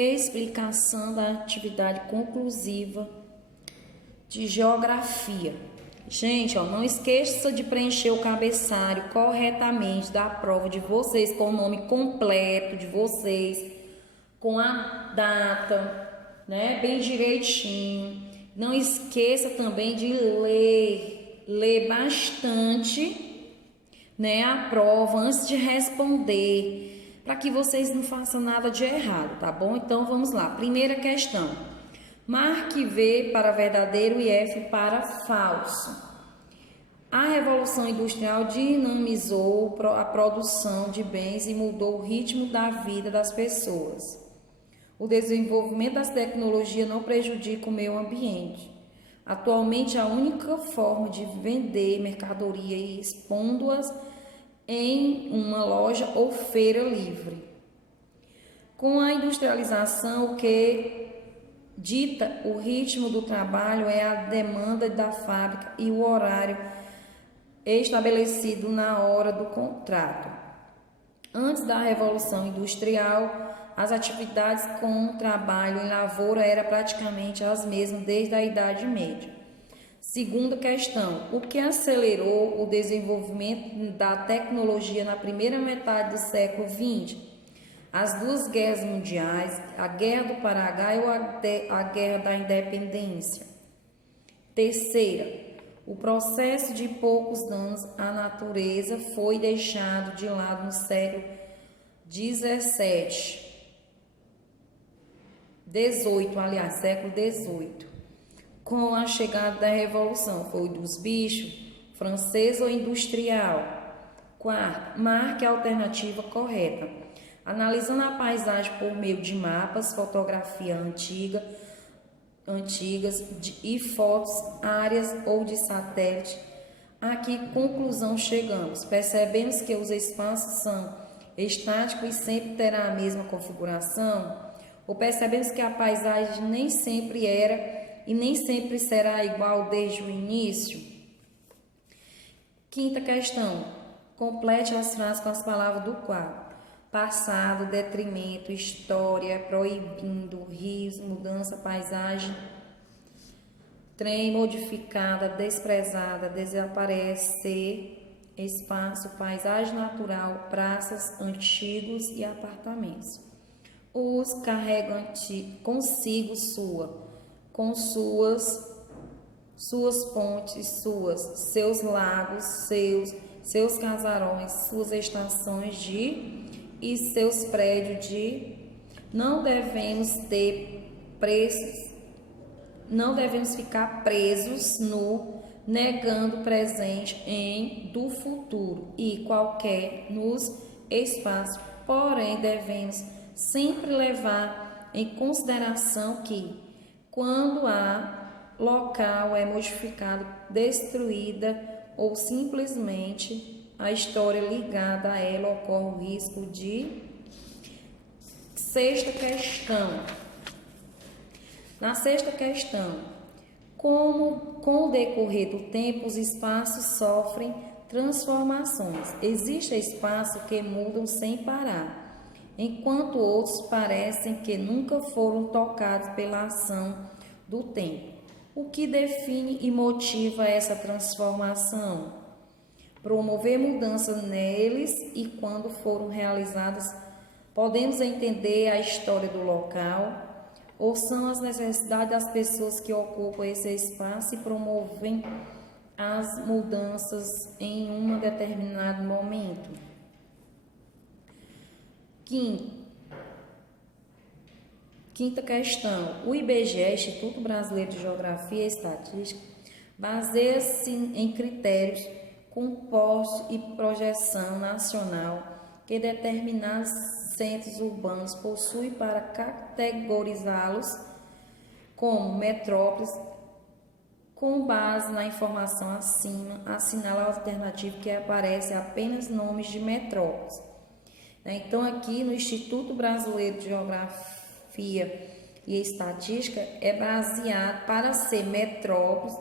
Explicação da atividade conclusiva de geografia. Gente, ó, não esqueça de preencher o cabeçalho corretamente da prova de vocês, com o nome completo de vocês, com a data, né, bem direitinho. Não esqueça também de ler bastante, né, a prova antes de responder, para que vocês não façam nada de errado, tá bom? Então vamos lá. Primeira questão. Marque V para verdadeiro e F para falso. A Revolução Industrial dinamizou a produção de bens e mudou o ritmo da vida das pessoas. O desenvolvimento das tecnologias não prejudica o meio ambiente. Atualmente, a única forma de vender mercadoria e expondo-as em uma loja ou feira livre. Com a industrialização, o que dita o ritmo do trabalho é a demanda da fábrica e o horário estabelecido na hora do contrato. Antes da Revolução Industrial, as atividades com trabalho em lavoura eram praticamente as mesmas desde a Idade Média. Segunda questão: o que acelerou o desenvolvimento da tecnologia na primeira metade do século XX? As duas guerras mundiais, a Guerra do Paraguai ou a Guerra da Independência. Terceira: o processo de poucos danos à natureza foi deixado de lado no século século XVIII, com a chegada da Revolução. Foi dos bichos, francês ou industrial? Quarto, marque a alternativa correta. Analisando a paisagem por meio de mapas, fotografia antigas e fotos áreas ou de satélite, a que conclusão chegamos? Percebemos que os espaços são estáticos e sempre terá a mesma configuração? Ou percebemos que a paisagem nem sempre era e nem sempre será igual desde o início? Quinta questão. Complete as frases com as palavras do quadro. Passado, detrimento, história, proibindo, rios, mudança, paisagem, trem, modificada, desprezada, desaparecer, espaço, paisagem natural, praças, antigos e apartamentos. Os carregam consigo com suas pontes, seus lagos, seus casarões, suas estações e seus prédios não devemos ficar presos no negando presente do futuro e qualquer nos espaços, porém devemos sempre levar em consideração que quando a local é modificado, destruída ou simplesmente a história ligada a ela ocorre o risco de... Sexta questão. Na sexta questão, com o decorrer do tempo, os espaços sofrem transformações. Existem espaços que mudam sem parar, enquanto outros parecem que nunca foram tocados pela ação do tempo. O que define e motiva essa transformação? Promover mudanças neles e quando foram realizadas, podemos entender a história do local ou são as necessidades das pessoas que ocupam esse espaço e promovem as mudanças em um determinado momento. Quinta questão. O IBGE, Instituto Brasileiro de Geografia e Estatística, baseia-se em critérios compostos e projeção nacional que determinados centros urbanos possuem para categorizá-los como metrópoles. Com base na informação acima, assinala a alternativa que aparece apenas nomes de metrópoles. Então, aqui no Instituto Brasileiro de Geografia e Estatística, é baseado para ser metrópoles,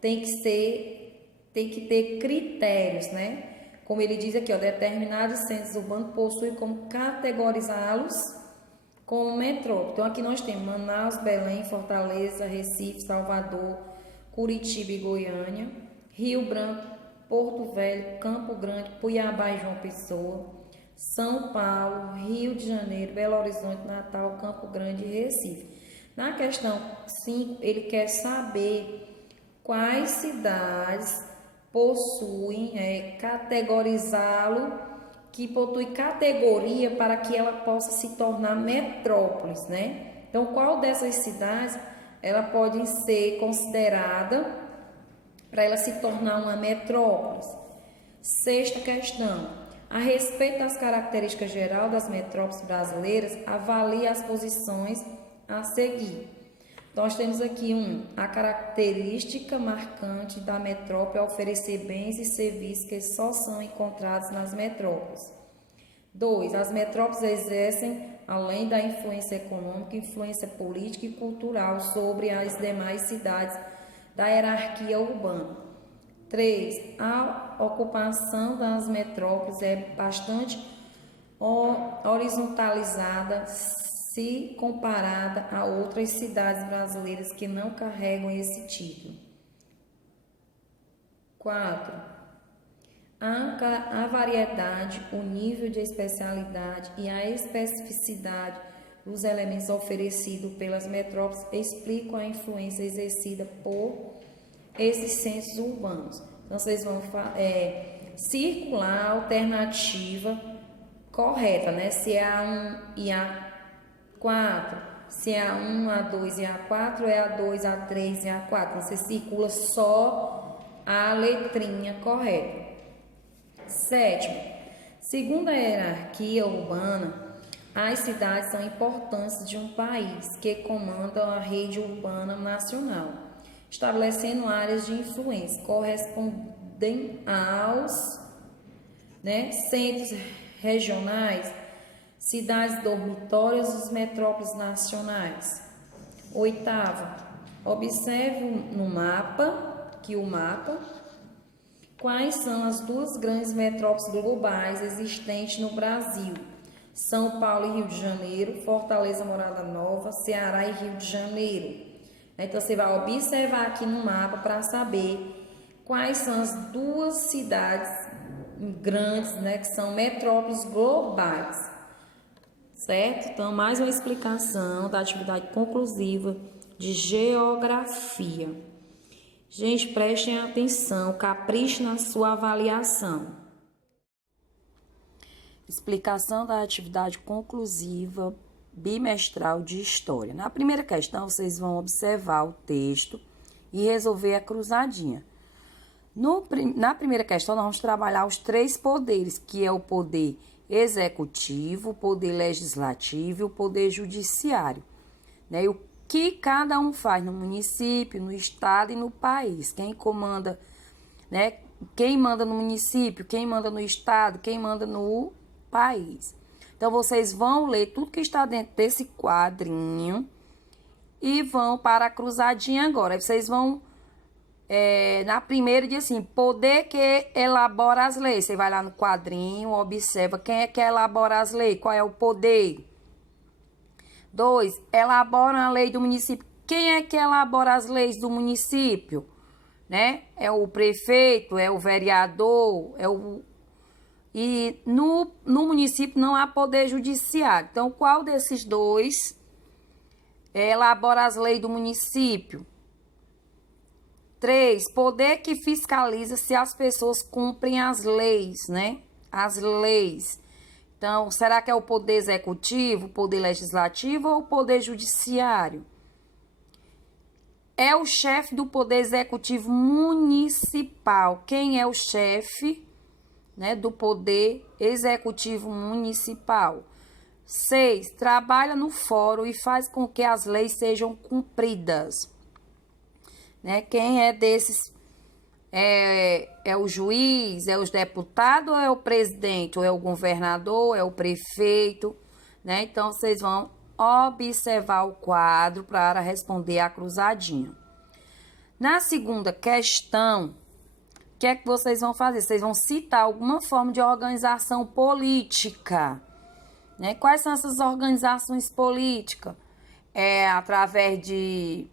tem que ter critérios, né? Como ele diz aqui, ó, determinados centros urbanos possuem como categorizá-los como metrópole. Então, aqui nós temos Manaus, Belém, Fortaleza, Recife, Salvador, Curitiba e Goiânia, Rio Branco, Porto Velho, Campo Grande, Cuiabá e João Pessoa, São Paulo, Rio de Janeiro, Belo Horizonte, Natal, Campo Grande e Recife. Na questão 5, ele quer saber quais cidades possuem, categorizá-lo, que possui categoria para que ela possa se tornar metrópolis, né? Então, qual dessas cidades ela pode ser considerada para ela se tornar uma metrópolis? Sexta questão. A respeito das características gerais das metrópoles brasileiras, avalie as posições a seguir. Então, nós temos aqui a característica marcante da metrópole é oferecer bens e serviços que só são encontrados nas metrópoles. 2. As metrópoles exercem, além da influência econômica, influência política e cultural sobre as demais cidades da hierarquia urbana. 3. A ocupação das metrópoles é bastante horizontalizada se comparada a outras cidades brasileiras que não carregam esse título. 4. A variedade, o nível de especialidade e a especificidade dos elementos oferecidos pelas metrópoles explicam a influência exercida por esses centros urbanos. Então, vocês vão circular a alternativa correta, né? Se é A1 e A4, se é A1, A2 e A4, é A2, A3 e A4. Então, você circula só a letrinha correta. 7. Segundo a hierarquia urbana, as cidades são importantes de um país que comanda a rede urbana nacional, estabelecendo áreas de influência, correspondem aos centros regionais, cidades dormitórias dos metrópoles nacionais. 8. Observe no mapa, quais são as duas grandes metrópoles globais existentes no Brasil: São Paulo e Rio de Janeiro, Fortaleza, Morada Nova, Ceará e Rio de Janeiro. Então, você vai observar aqui no mapa para saber quais são as duas cidades grandes, que são metrópoles globais, certo? Então, mais uma explicação da atividade conclusiva de geografia. Gente, prestem atenção, caprichem na sua avaliação. Explicação da atividade conclusiva bimestral de história. Na primeira questão, vocês vão observar o texto e resolver a cruzadinha. Na primeira questão, nós vamos trabalhar os 3 poderes, que é o poder executivo, o poder legislativo e o poder judiciário, né? E o que cada um faz no município, no estado e no país. Quem comanda, quem manda no município, quem manda no estado, quem manda no país. Então, vocês vão ler tudo que está dentro desse quadrinho e vão para a cruzadinha agora. Aí vocês vão, na primeira, diz assim, poder que elabora as leis. Você vai lá no quadrinho, observa quem é que elabora as leis, qual é o poder. 2, elabora a lei do município. Quem é que elabora as leis do município? É o prefeito, é o vereador, E no município não há poder judiciário. Então, qual desses 2 elabora as leis do município? 3, poder que fiscaliza se as pessoas cumprem as leis, As leis. Então, será que é o poder executivo, o poder legislativo ou o poder judiciário? É o chefe do poder executivo municipal. Quem é o chefe, do poder executivo municipal? 6, trabalha no fórum e faz com que as leis sejam cumpridas. Quem é desses? É o juiz, é os deputados, ou é o presidente, ou é o governador, ou é o prefeito, Então, vocês vão observar o quadro para responder a cruzadinha. Na segunda questão, o que é que vocês vão fazer? Vocês vão citar alguma forma de organização política, né? Quais são essas organizações políticas? Através de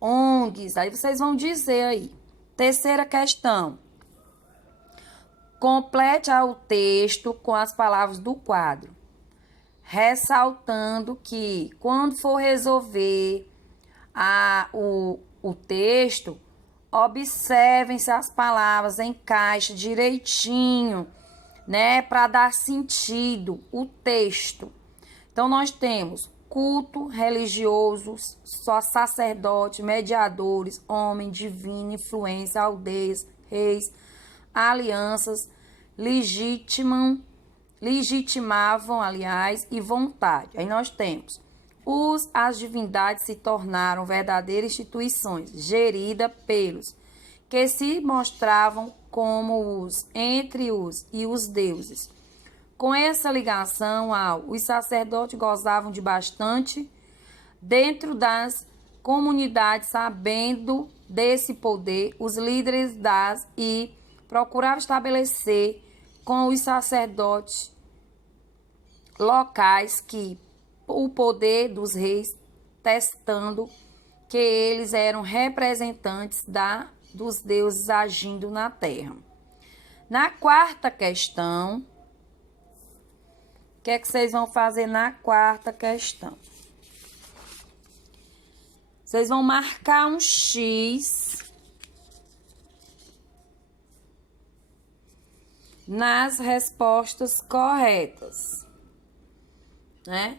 ONGs, aí vocês vão dizer aí. Terceira questão. Complete o texto com as palavras do quadro, ressaltando que quando for resolver o texto, observem se as palavras encaixam direitinho, né, para dar sentido o texto. Então, nós temos culto religioso, só sacerdote, mediadores, homem, divino, influência, aldeias, reis, alianças, legitimavam, aliás, e vontade. Aí nós temos as divindades se tornaram verdadeiras instituições, geridas pelos que se mostravam como entre os e os deuses. Com essa ligação, os sacerdotes gozavam de bastante dentro das comunidades, sabendo desse poder, os líderes e procuravam estabelecer com os sacerdotes locais que o poder dos reis, testando que eles eram representantes dos deuses agindo na terra. Na quarta questão, o que é que vocês vão fazer na quarta questão? Vocês vão marcar um X nas respostas corretas, né?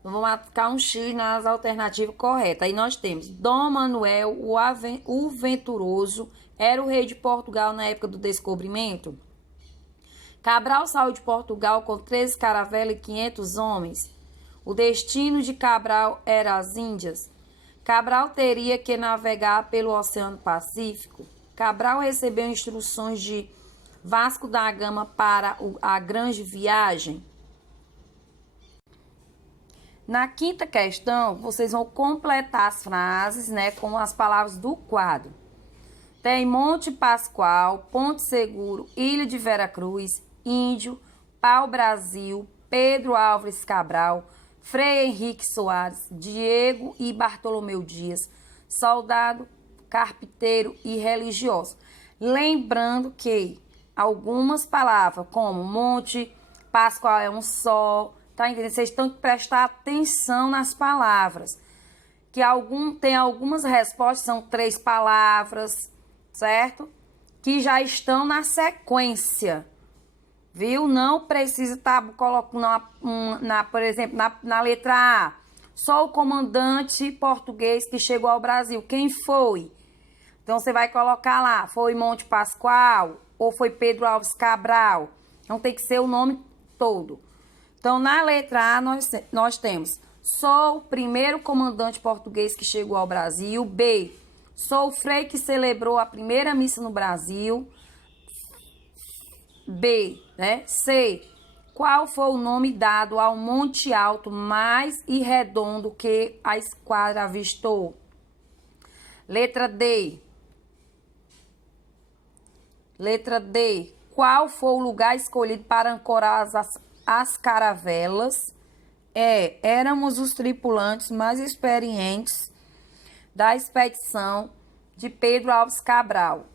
Vamos marcar um X nas alternativas corretas. Aí nós temos Dom Manuel, o Venturoso, era o rei de Portugal na época do descobrimento. Cabral saiu de Portugal com 13 caravelas e 500 homens. O destino de Cabral era as Índias. Cabral teria que navegar pelo Oceano Pacífico. Cabral recebeu instruções de Vasco da Gama para a grande viagem. Na quinta questão, vocês vão completar as frases, né, com as palavras do quadro. Tem Monte Pascoal, Ponte Seguro, Ilha de Veracruz, Índio, Pau-Brasil, Pedro Álvares Cabral, Frei Henrique Soares, Diego e Bartolomeu Dias, soldado, carpinteiro e religioso. Lembrando que algumas palavras, como Monte Pascoal é um só, tá entendendo? Vocês têm que prestar atenção nas palavras. Que tem algumas respostas, são 3 palavras, certo? Que já estão na sequência, viu? Não precisa estar colocando, por exemplo, na letra A. Só o comandante português que chegou ao Brasil. Quem foi? Então, você vai colocar lá, foi Monte Pascoal ou foi Pedro Álvares Cabral? Então, tem que ser o nome todo. Então, na letra A, nós temos: sou o primeiro comandante português que chegou ao Brasil. B, sou o frei que celebrou a primeira missa no Brasil. B, né? C, qual foi o nome dado ao monte alto mais irredondo que a esquadra avistou? Letra D. Qual foi o lugar escolhido para ancorar as caravelas? Éramos os tripulantes mais experientes da expedição de Pedro Álvares Cabral.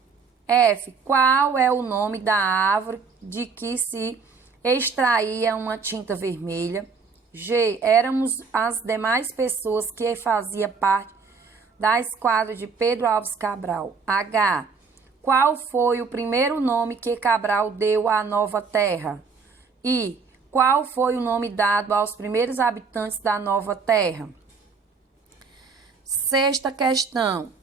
F, qual é o nome da árvore de que se extraía uma tinta vermelha? G, éramos as demais pessoas que faziam parte da esquadra de Pedro Álvares Cabral. H, qual foi o primeiro nome que Cabral deu à nova terra? I, qual foi o nome dado aos primeiros habitantes da nova terra? Sexta questão.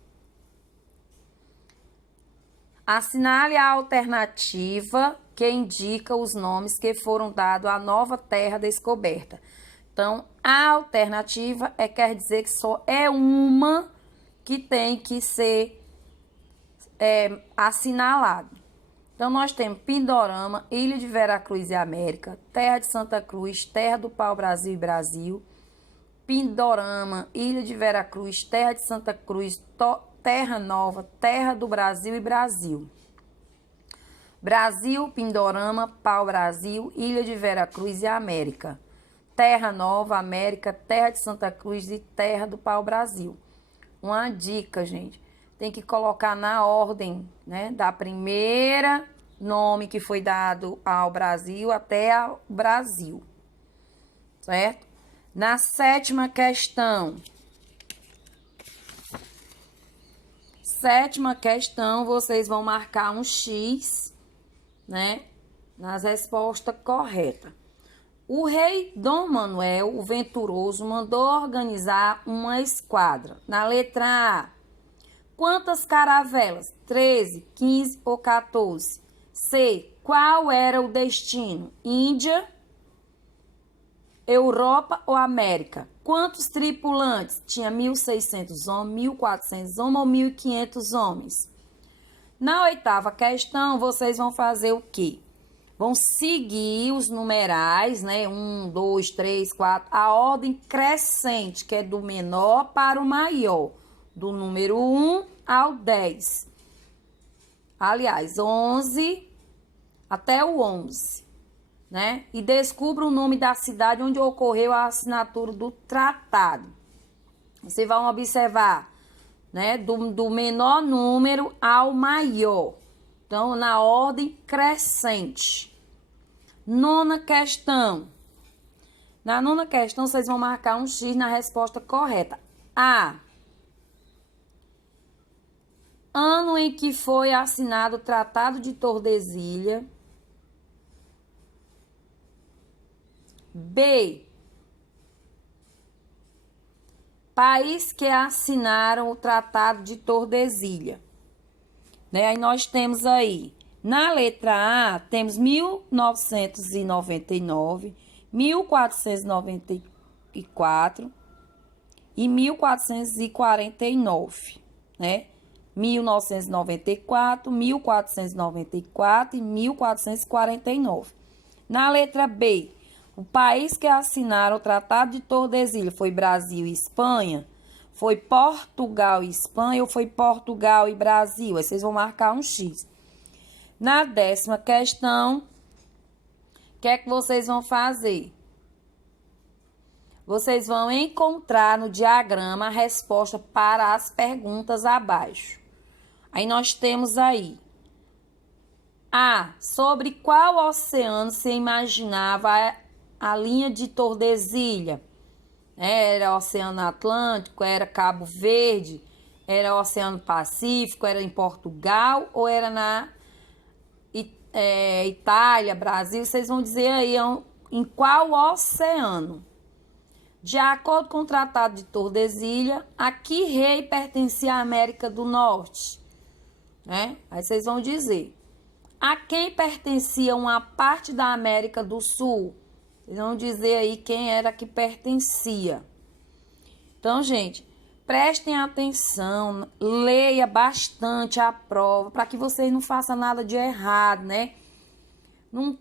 Assinale a alternativa que indica os nomes que foram dados à nova terra descoberta. Então, a alternativa quer dizer que só é uma que tem que ser assinalado. Então, nós temos Pindorama, Ilha de Veracruz e América, Terra de Santa Cruz, Terra do Pau-Brasil e Brasil, Pindorama, Ilha de Veracruz, Terra de Santa Cruz, Terra Nova, Terra do Brasil e Brasil. Brasil, Pindorama, Pau-Brasil, Ilha de Veracruz e América. Terra Nova, América, Terra de Santa Cruz e Terra do Pau-Brasil. Uma dica, gente. Tem que colocar na ordem, né? Da primeira nome que foi dado ao Brasil até ao Brasil. Certo? Na 7ª questão. Sétima questão, vocês vão marcar um X, né? Nas respostas corretas. O rei Dom Manuel, o Venturoso, mandou organizar uma esquadra. Na letra A, quantas caravelas? 13, 15 ou 14? C, qual era o destino? Índia, Europa ou América? Quantos tripulantes? Tinha 1.600 homens, 1.400 homens ou 1.500 homens? Na 8ª questão, vocês vão fazer o quê? Vão seguir os numerais, né? 1, 2, 3, 4, a ordem crescente, que é do menor para o maior, do número 1 ao 10. Aliás, 11 até o 11, né? E descubra o nome da cidade onde ocorreu a assinatura do tratado. Vocês vão observar, né? Do menor número ao maior. Então, na ordem crescente. 9ª questão. Na 9ª questão, vocês vão marcar um X na resposta correta. A. Ano em que foi assinado o Tratado de Tordesilhas. B. País que assinaram o Tratado de Tordesilhas. Né? Aí nós temos aí, na letra A, temos 1999, 1494 e 1449, né? 1994, 1494 e 1449. Na letra B, o país que assinaram o Tratado de Tordesilhas foi Brasil e Espanha? Foi Portugal e Espanha ou foi Portugal e Brasil? Aí vocês vão marcar um X. Na 10ª questão, o que é que vocês vão fazer? Vocês vão encontrar no diagrama a resposta para as perguntas abaixo. Aí nós temos aí. A. Sobre qual oceano se imaginava a linha de Tordesilhas? Era Oceano Atlântico, era Cabo Verde, era Oceano Pacífico, era em Portugal ou era na Itália, Brasil? Vocês vão dizer aí em qual oceano. De acordo com o Tratado de Tordesilhas, a que rei pertencia à América do Norte? Né? Aí vocês vão dizer. A quem pertencia uma parte da América do Sul? Vocês vão dizer aí quem era que pertencia. Então, gente, prestem atenção, leia bastante a prova, para que vocês não façam nada de errado, né? Não